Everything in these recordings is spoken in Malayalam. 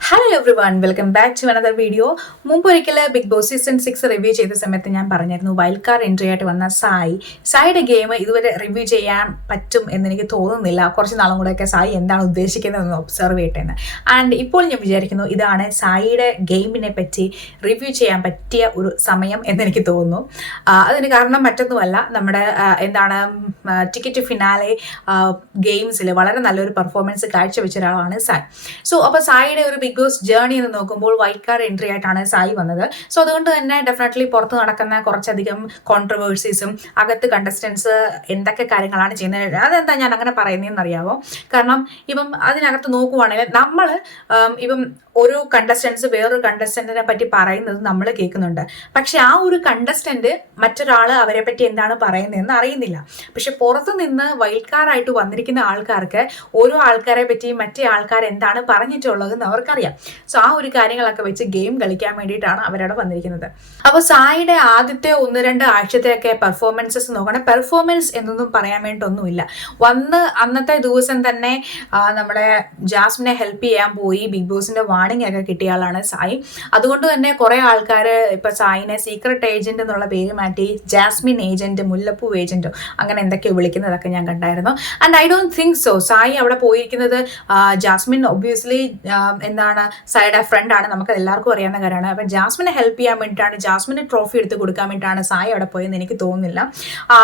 Hello everyone, welcome back to another video. മുമ്പൊരിക്കൽ ബിഗ് ബോസ് സീസൺ 6 റിവ്യൂ ചെയ്ത സമയത്ത് ഞാൻ പറഞ്ഞിരുന്നു വൈൽഡ് കാർഡ് എൻട്രി ആയിട്ട് വന്ന സായിയുടെ ഗെയിം ഇതുവരെ റിവ്യൂ ചെയ്യാൻ പറ്റും എന്ന് എനിക്ക് തോന്നുന്നില്ല. കുറച്ച് നാളും കൂടെയൊക്കെ സായി എന്താണ് ഉദ്ദേശിക്കുന്നതെന്ന് ഒബ്സർവ് ചെയ്യട്ടെന്ന്. ആൻഡ് ഇപ്പോൾ ഞാൻ വിചാരിക്കുന്നു ഇതാണ് സായിയുടെ ഗെയിമിനെ പറ്റി റിവ്യൂ ചെയ്യാൻ പറ്റിയ ഒരു സമയം എന്നെനിക്ക് തോന്നുന്നു. അതിന് കാരണം മറ്റൊന്നുമല്ല, നമ്മുടെ ടിക്കറ്റ് ഫിനാലെ ഗെയിംസിൽ വളരെ നല്ലൊരു പെർഫോമൻസ് കാഴ്ചവെച്ച ഒരാളാണ് സായി. സോ അപ്പോൾ സായിയുടെ ഒരു ബിഗ് ബോസ് ജേർണി എന്ന് നോക്കുമ്പോൾ വൈൽഡ് കാർഡ് എൻട്രി ആയിട്ടാണ് സായി വന്നത്. സോ അതുകൊണ്ട് തന്നെ ഡെഫിനറ്റ്ലി പുറത്ത് നടക്കുന്ന കുറച്ചധികം കോൺട്രവേഴ്സീസും അകത്ത് കണ്ടസ്റ്റൻസ് എന്തൊക്കെ കാര്യങ്ങളാണ് ചെയ്യുന്നത്, അതെന്താ ഞാൻ അങ്ങനെ പറയുന്നതെന്ന് അറിയാമോ? കാരണം ഇപ്പം അതിനകത്ത് നോക്കുവാണെങ്കിൽ നമ്മൾ ഇപ്പം ഒരു കണ്ടസ്റ്റൻസ് വേറൊരു കണ്ടസ്റ്റന്റിനെ പറ്റി പറയുന്നത് നമ്മൾ കേൾക്കുന്നുണ്ട്. പക്ഷെ ആ ഒരു കണ്ടസ്റ്റന്റ് മറ്റൊരാൾ അവരെ പറ്റി എന്താണ് പറയുന്നതെന്ന് അറിയുന്നില്ല. പക്ഷെ പുറത്തു നിന്ന് വൈൽഡ് കാർഡായിട്ട് വന്നിരിക്കുന്ന ആൾക്കാർക്ക് ഓരോ ആൾക്കാരെ പറ്റി മറ്റേ ആൾക്കാർ എന്താണ് പറഞ്ഞിട്ടുള്ളതെന്ന് അവർക്കറിയാം. സോ ആ ഒരു കാര്യങ്ങളൊക്കെ വെച്ച് ഗെയിം കളിക്കാൻ വേണ്ടിയിട്ടാണ് അവരവിടെ വന്നിരിക്കുന്നത്. അപ്പോൾ സായിയുടെ ആദ്യത്തെ 1-2 ആഴ്ചത്തെയൊക്കെ പെർഫോമൻസസ് നോക്കണം. പെർഫോമൻസ് എന്നൊന്നും പറയാൻ വേണ്ടിയിട്ടൊന്നുമില്ല. വന്ന് അന്നത്തെ ദിവസം തന്നെ നമ്മുടെ ജാസ്മിനെ ഹെൽപ്പ് ചെയ്യാൻ പോയി. ബിഗ് ബോസിന്റെ വാണിംഗ് ഒക്കെ കിട്ടിയ ആളാണ് സായി. അതുകൊണ്ട് തന്നെ കുറെ ആൾക്കാർ ഇപ്പൊ സായിനെ സീക്രട്ട് ഏജന്റ് എന്നുള്ള പേര് മാറ്റി ജാസ്മിൻ ഏജന്റ്, മുല്ലപ്പൂ ഏജന്റോ അങ്ങനെ എന്തൊക്കെയോ വിളിക്കുന്നതൊക്കെ ഞാൻ കണ്ടായിരുന്നു. And I don't think so. Sai അവിടെ പോയിരിക്കുന്നത് ജാസ്മിൻ ഒബ്വിയസ്ലി സായിയുടെ ഫ്രണ്ട് ആണ്, നമുക്ക് എല്ലാവർക്കും അറിയാവുന്ന കാര്യമാണ്. അപ്പൊ ജാസ്മിനെ ഹെൽപ്പ് ചെയ്യാൻ വേണ്ടിയിട്ടാണ്, ജാസ്മിന് ട്രോഫി എടുത്ത് കൊടുക്കാൻ വേണ്ടിയിട്ടാണ് സായി അവിടെ പോയെന്ന് എനിക്ക് തോന്നുന്നില്ല.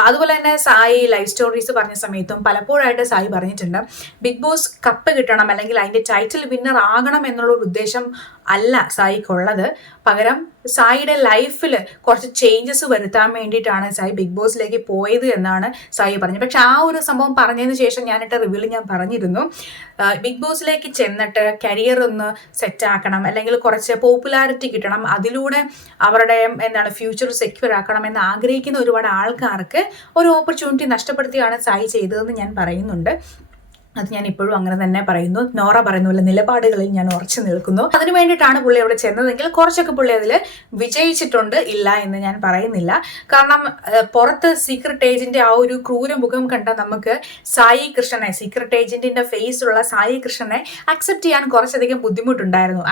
അതുപോലെ തന്നെ സായി ലൈഫ് സ്റ്റോറീസ് പറഞ്ഞ സമയത്തും പലപ്പോഴായിട്ട് സായി പറഞ്ഞിട്ടുണ്ട് ബിഗ് ബോസ് കപ്പ് കിട്ടണം അല്ലെങ്കിൽ അതിന്റെ ടൈറ്റിൽ വിന്നർ ആകണം എന്നുള്ള ഒരു ഉദ്ദേശം അല്ല സായിക്കുള്ളത്. പകരം സായിയുടെ ലൈഫിൽ കുറച്ച് ചേഞ്ചസ് വരുത്താൻ വേണ്ടിയിട്ടാണ് സായി ബിഗ് ബോസിലേക്ക് പോയത് എന്നാണ് സായി പറഞ്ഞത്. പക്ഷെ ആ ഒരു സംഭവം പറഞ്ഞതിന് ശേഷം ഞാനിട്ട റിവ്യൂവിൽ ഞാൻ പറഞ്ഞിരുന്നു ബിഗ് ബോസിലേക്ക് ചെന്നിട്ട് കരിയർ ഒന്ന് സെറ്റാക്കണം അല്ലെങ്കിൽ കുറച്ച് പോപ്പുലാരിറ്റി കിട്ടണം, അതിലൂടെ അവരുടെ ഫ്യൂച്ചർ സെക്യൂർ ആക്കണം എന്ന് ആഗ്രഹിക്കുന്ന ഒരുപാട് ആൾക്കാർക്ക് ഒരു ഓപ്പർച്യൂണിറ്റി നഷ്ടപ്പെടുത്തിയാണ് സായി ചെയ്തതെന്ന് ഞാൻ പറയുന്നുണ്ട്. അത് ഞാൻ ഇപ്പോഴും അങ്ങനെ തന്നെ പറയുന്നു. നോറ പറയുന്ന പോലെ നിലപാടുകളിൽ ഞാൻ ഉറച്ചു നിൽക്കുന്നു. അതിനു വേണ്ടിയിട്ടാണ് പുള്ളി അവിടെ ചെന്നതെങ്കിൽ കുറച്ചൊക്കെ പുള്ളി അതിൽ വിജയിച്ചിട്ടുണ്ട്, ഇല്ല എന്ന് ഞാൻ പറയുന്നില്ല. കാരണം പുറത്ത് സീക്രട്ട് ഏജന്റ് ആ ഒരു ക്രൂരമുഖം കണ്ട നമുക്ക് സായി കൃഷ്ണനെ, സീക്രട്ട് ഏജന്റിന്റെ ഫേസ് ഉള്ള സായി കൃഷ്ണനെ അക്സെപ്റ്റ് ചെയ്യാൻ കുറച്ചധികം ബുദ്ധിമുട്ടുണ്ടായിരുന്നു.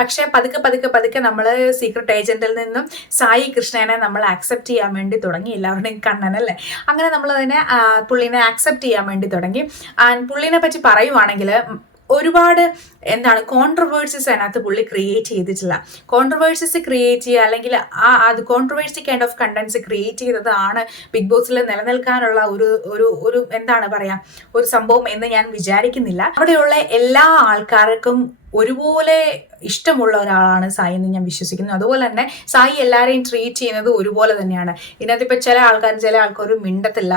പക്ഷേ പതുക്കെ നമ്മൾ സീക്രട്ട് ഏജന്റിൽ നിന്നും സായി കൃഷ്ണനെ നമ്മൾ അക്സെപ്റ്റ് ചെയ്യാൻ വേണ്ടി തുടങ്ങി. എല്ലാവരുടെയും കണ്ണനല്ലേ, അങ്ങനെ നമ്മൾ അതിനെ പുള്ളിനെ അക്സെപ്റ്റ് ചെയ്യാൻ വേണ്ടി തുടങ്ങി. ആൻഡ് പുള്ളിനെ പറ്റി പറയുവാണെങ്കിൽ ഒരുപാട് കോൺട്രവേഴ്സീസ് അതിനകത്ത് പുള്ളി ക്രിയേറ്റ് ചെയ്തിട്ടില്ല. കോൺട്രവേഴ്സീസ് ക്രിയേറ്റ് ചെയ്യുക അല്ലെങ്കിൽ അത് controversy kind of contents create ചെയ്തതാണ് ബിഗ് ബോസിൽ നിലനിൽക്കാനുള്ള ഒരു ഒരു സംഭവം എന്ന് ഞാൻ വിചാരിക്കുന്നില്ല. അവിടെയുള്ള എല്ലാ ആൾക്കാർക്കും ഒരുപോലെ ഇഷ്ടമുള്ള ഒരാളാണ് സായി എന്ന് ഞാൻ വിശ്വസിക്കുന്നു. അതുപോലെ തന്നെ സായി എല്ലാവരെയും ട്രീറ്റ് ചെയ്യുന്നത് ഒരുപോലെ തന്നെയാണ്. ഇതിനകത്ത് ഇപ്പം ചില ആൾക്കാർ മിണ്ടത്തില്ല,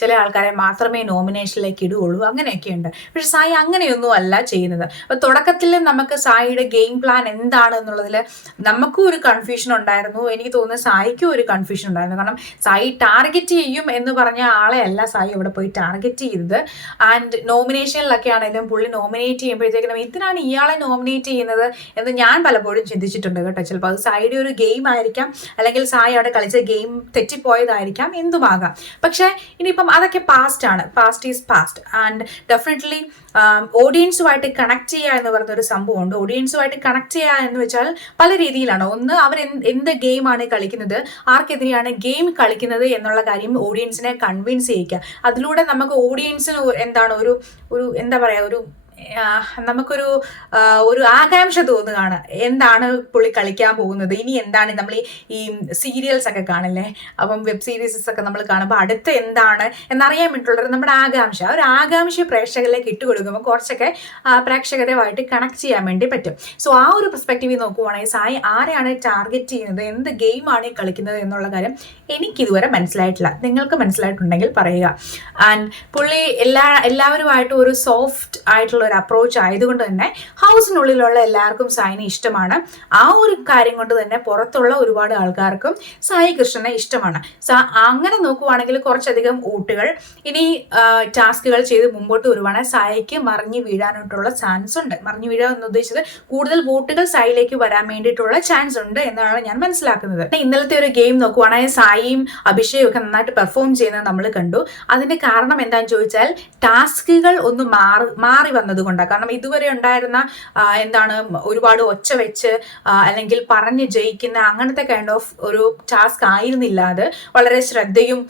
ചില ആൾക്കാരെ മാത്രമേ നോമിനേഷനിലേക്ക് ഇടുകയുള്ളൂ, അങ്ങനെയൊക്കെയുണ്ട്. പക്ഷെ സായി അങ്ങനെയൊന്നും അല്ല ചെയ്യുന്നത്. അപ്പൊ തുടക്കത്തിൽ നമുക്ക് സായിയുടെ ഗെയിം പ്ലാൻ എന്താണ് എന്നുള്ളതിൽ നമുക്കും ഒരു കൺഫ്യൂഷൻ ഉണ്ടായിരുന്നു. എനിക്ക് തോന്നുന്നു സായിക്കും ഒരു കൺഫ്യൂഷൻ ഉണ്ടായിരുന്നു. കാരണം സായി ടാർഗറ്റ് ചെയ്യും എന്ന് പറഞ്ഞ ആളെ അല്ല സായി അവിടെ പോയി ടാർഗറ്റ് ചെയ്തത്. ആൻഡ് നോമിനേഷനിലൊക്കെ ആണെങ്കിലും പുള്ളി നോമിനേറ്റ് ചെയ്യുമ്പോഴത്തേക്കും ഇതിനാണ് ഇയാളെ നോമിനേറ്റ് ചെയ്യുന്നത് എന്ന് ഞാൻ പലപ്പോഴും ചിന്തിച്ചിട്ടുണ്ട് കേട്ടോ. ചിലപ്പോൾ അത് സായിയുടെ ഒരു ഗെയിം ആയിരിക്കാം, അല്ലെങ്കിൽ സായി അവിടെ കളിച്ച ഗെയിം തെറ്റിപ്പോയതായിരിക്കാം, എന്തുമാകാം. പക്ഷെ ഇനിയിപ്പം അതൊക്കെ പാസ്റ്റ് ആണ്, past is past. And definitely ഓഡിയൻസുമായിട്ട് കണക്ട് ചെയ്യുക എന്ന് പറഞ്ഞൊരു സംഭവമുണ്ട്. ഓഡിയൻസുമായിട്ട് കണക്ട് ചെയ്യുക എന്ന് വെച്ചാൽ പല രീതിയിലാണ്. ഒന്ന്, അവർ എന്ത് ഗെയിമാണ് കളിക്കുന്നത്, ആർക്കെതിരെയാണ് ഗെയിം കളിക്കുന്നത് എന്നുള്ള കാര്യം ഓഡിയൻസിനെ കൺവിൻസ് ചെയ്യിക്കുക. അതിലൂടെ നമുക്ക് ഓഡിയൻസിന് നമുക്കൊരു ആകാംക്ഷ തോന്നുകയാണ്, എന്താണ് പുള്ളി കളിക്കാൻ പോകുന്നത്, ഇനി എന്താണ്. നമ്മൾ ഈ സീരിയൽസ് ഒക്കെ കാണില്ലേ, അപ്പം വെബ് സീരീസസ് ഒക്കെ നമ്മൾ കാണുമ്പോൾ അടുത്ത എന്താണ് എന്നറിയാൻ വേണ്ടിയിട്ടുള്ളത് നമ്മുടെ ആകാംക്ഷ പ്രേക്ഷകരിലേക്ക് ഇട്ടുകൊടുക്കുമ്പോൾ കുറച്ചൊക്കെ പ്രേക്ഷകരുമായിട്ട് കണക്ട് ചെയ്യാൻ വേണ്ടി പറ്റും. സോ ആ ഒരു പെർസ്പെക്റ്റീവിൽ നോക്കുവാണെങ്കിൽ സായി ആരെയാണ് ടാർഗറ്റ് ചെയ്യുന്നത്, എന്ത് ഗെയിമാണ് കളിക്കുന്നത് എന്നുള്ള കാര്യം എനിക്കിതുവരെ മനസ്സിലായിട്ടില്ല. നിങ്ങൾക്ക് മനസ്സിലായിട്ടുണ്ടെങ്കിൽ പറയുക. ആൻഡ് പുള്ളി എല്ലാവരുമായിട്ട് ഒരു സോഫ്റ്റ് ആയിട്ടുള്ള ഒരു അപ്രോച്ച് ആയതുകൊണ്ട് തന്നെ ഹൗസിനുള്ളിലുള്ള എല്ലാവർക്കും സായിനെ ഇഷ്ടമാണ്. ആ ഒരു കാര്യം കൊണ്ട് തന്നെ പുറത്തുള്ള ഒരുപാട് ആൾക്കാർക്കും സായി കൃഷ്ണനെ ഇഷ്ടമാണ്. അങ്ങനെ നോക്കുവാണെങ്കിൽ കുറച്ചധികം വോട്ടുകൾ ഇനി ടാസ്കുകൾ ചെയ്ത് മുമ്പോട്ട് വരുവാണെങ്കിൽ സായിക്ക് മറിഞ്ഞു വീഴാനായിട്ടുള്ള ചാൻസ് ഉണ്ട്. മറിഞ്ഞു വീഴാൻ എന്ന് ഉദ്ദേശിച്ചത് കൂടുതൽ വോട്ടുകൾ സായിലേക്ക് വരാൻ വേണ്ടിയിട്ടുള്ള ചാൻസ് ഉണ്ട് എന്നാണ് ഞാൻ മനസ്സിലാക്കുന്നത്. ഇന്നലത്തെ ഒരു ഗെയിം നോക്കുവാണെങ്കിൽ സായിയും അഭിഷേകും ഒക്കെ നന്നായിട്ട് പെർഫോം ചെയ്യുന്നത് നമ്മൾ കണ്ടു. അതിന്റെ കാരണം എന്താണെന്ന് ചോദിച്ചാൽ ടാസ്കുകൾ ഒന്ന് മാറി വന്നത് വന്നതുകൊണ്ടാണ്. കാരണം ഇതുവരെ ഉണ്ടായിരുന്ന എന്താണ് ഒരുപാട് ഒച്ച വെച്ച് അല്ലെങ്കിൽ പറഞ്ഞ് ജയിക്കുന്ന അങ്ങനത്തെ കൈൻഡ് ഓഫ് ഒരു ടാസ്ക് ആയിരുന്നില്ല. അത് വളരെ ശ്രദ്ധയും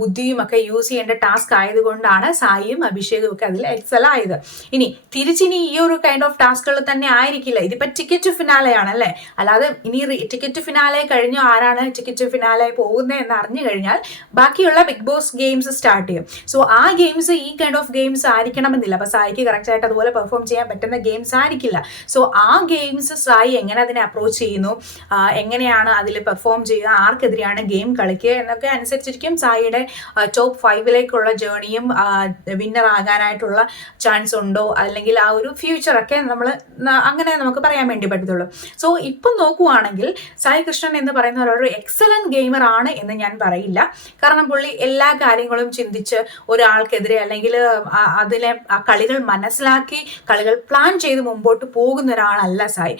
ബുദ്ധിയും ഒക്കെ യൂസ് ചെയ്യേണ്ട ടാസ്ക് ആയതുകൊണ്ടാണ് സായിയും അഭിഷേകും ഒക്കെ അതിൽ എക്സൽ ആയത്. ഇനി തിരിച്ചിനി ഈ ഒരു കൈൻഡ് ഓഫ് ടാസ്കുകൾ തന്നെ ആയിരിക്കില്ല. ഇതിപ്പോ ടിക്കറ്റ് ഫിനാലെയാണ് അല്ലേ, അല്ലാതെ ഇനി ടിക്കറ്റ് ഫിനാലെ കഴിഞ്ഞു ആരാണ് ടിക്കറ്റ് ഫിനാലെ പോകുന്നത് എന്ന് അറിഞ്ഞു കഴിഞ്ഞാൽ ബാക്കിയുള്ള ബിഗ് ബോസ് ഗെയിംസ് സ്റ്റാർട്ട് ചെയ്യും. സോ ആ ഗെയിംസ് ഈ കൈൻഡ് ഓഫ് ഗെയിംസ് ആയിരിക്കണമെന്നില്ല. അപ്പൊ സായിക്ക് കറക്റ്റ് ആയിട്ട് അതുപോലെ പെർഫോം ചെയ്യാൻ പറ്റുന്ന ഗെയിംസ് ആയിരിക്കില്ല. സോ ആ ഗെയിംസ് സായി എങ്ങനെ അതിനെ അപ്രോച്ച് ചെയ്യുന്നു, എങ്ങനെയാണ് അതിൽ പെർഫോം ചെയ്യുക, ആർക്കെതിരെയാണ് ഗെയിം കളിക്കുക എന്നൊക്കെ അനുസരിച്ചിരിക്കും സായിയുടെ ടോപ്പ് 5ലേക്കുള്ള ജേണിയും വിന്നർ ആകാനായിട്ടുള്ള ചാൻസ് ഉണ്ടോ അല്ലെങ്കിൽ ആ ഒരു ഫ്യൂച്ചറൊക്കെ നമ്മൾ അങ്ങനെ നമുക്ക് പറയാൻ വേണ്ടി പറ്റത്തുള്ളൂ. സോ ഇപ്പം നോക്കുവാണെങ്കിൽ സായി കൃഷ്ണൻ എന്ന് പറയുന്ന ഒരു എക്സലന്റ് ഗെയിമർ ആണ് എന്ന് ഞാൻ പറയില്ല. കാരണം പുള്ളി എല്ലാ കാര്യങ്ങളും ചിന്തിച്ച് ഒരാൾക്കെതിരെ അല്ലെങ്കിൽ അതിലെ ആ കളികൾ മനസ്സിലാക്കി കളികൾ പ്ലാൻ ചെയ്ത് മുമ്പോട്ട് പോകുന്ന ഒരാളല്ല സായി.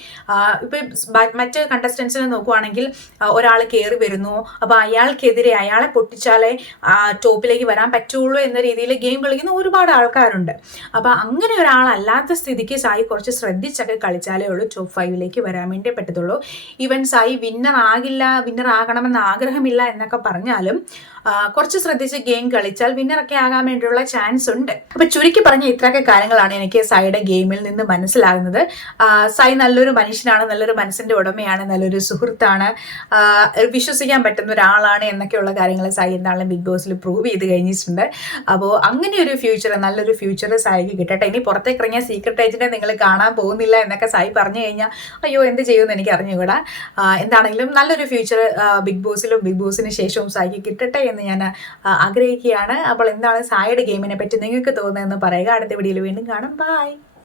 ഇപ്പം മറ്റ് കണ്ടസ്റ്റൻസിനെ നോക്കുവാണെങ്കിൽ ഒരാൾ കയറി വരുന്നു, അപ്പോൾ അയാൾക്കെതിരെ അയാളെ പൊട്ടിച്ചാലേ ടോപ്പിലേക്ക് വരാൻ പറ്റുള്ളൂ എന്ന രീതിയിൽ ഗെയിം കളിക്കുന്ന ഒരുപാട് ആൾക്കാരുണ്ട്. അപ്പോൾ അങ്ങനെ ഒരാളല്ലാത്ത സ്ഥിതിക്ക് സായി കുറച്ച് ശ്രദ്ധിച്ചൊക്കെ കളിച്ചാലേ ഉള്ളൂ ടോപ്പ് 5ലേക്ക് വരാൻ വേണ്ടി പറ്റത്തുള്ളൂ. ഈവൻ സായി വിന്നർ ആകണമെന്ന് ആഗ്രഹമില്ല എന്നൊക്കെ പറഞ്ഞാലും കുറച്ച് ശ്രദ്ധിച്ച് ഗെയിം കളിച്ചാൽ വിന്നറൊക്കെ ആകാൻ വേണ്ടിയുള്ള ചാൻസ് ഉണ്ട്. അപ്പൊ ചുരുക്കി പറഞ്ഞ ഇത്രയൊക്കെ കാര്യങ്ങളാണ് എനിക്ക് സായിയുടെ ഗെയിമിൽ നിന്ന് മനസ്സിലാകുന്നത്. സായി നല്ലൊരു മനുഷ്യനാണ്, നല്ലൊരു മനസ്സിന്റെ ഉടമയാണ്, നല്ലൊരു സുഹൃത്താണ്, വിശ്വസിക്കാൻ പറ്റുന്ന ഒരാളാണ് എന്നൊക്കെയുള്ള കാര്യങ്ങൾ സായി എന്താണെങ്കിലും ബിഗ് ബോസിൽ പ്രൂവ് ചെയ്ത് കഴിഞ്ഞിട്ടുണ്ട്. അപ്പോൾ അങ്ങനെ ഒരു ഫ്യൂച്ചർ, നല്ലൊരു ഫ്യൂച്ചർ സായിക്ക് കിട്ടട്ടെ. ഇനി പുറത്തേക്ക് ഇറങ്ങിയ സീക്രട്ട് ഏജന്റിനെ നിങ്ങൾ കാണാൻ പോകുന്നില്ല എന്നൊക്കെ സായി പറഞ്ഞു കഴിഞ്ഞാൽ അയ്യോ എന്ത് ചെയ്യുമെന്ന് എനിക്ക് അറിഞ്ഞുകൂടാ. എന്താണെങ്കിലും നല്ലൊരു ഫ്യൂച്ചർ ബിഗ് ബോസിലും ബിഗ് ബോസിന് ശേഷവും സായിക്ക് കിട്ടട്ടെ എന്ന് ഞാൻ ആഗ്രഹിക്കുകയാണ്. അപ്പോൾ എന്താണ് സായിയുടെ ഗെയിമിനെ പറ്റി നിങ്ങൾക്ക് തോന്നുന്നതെന്ന് പറയുക. അടുത്ത വീഡിയോയിൽ വീണ്ടും കാണാം. ബൈ.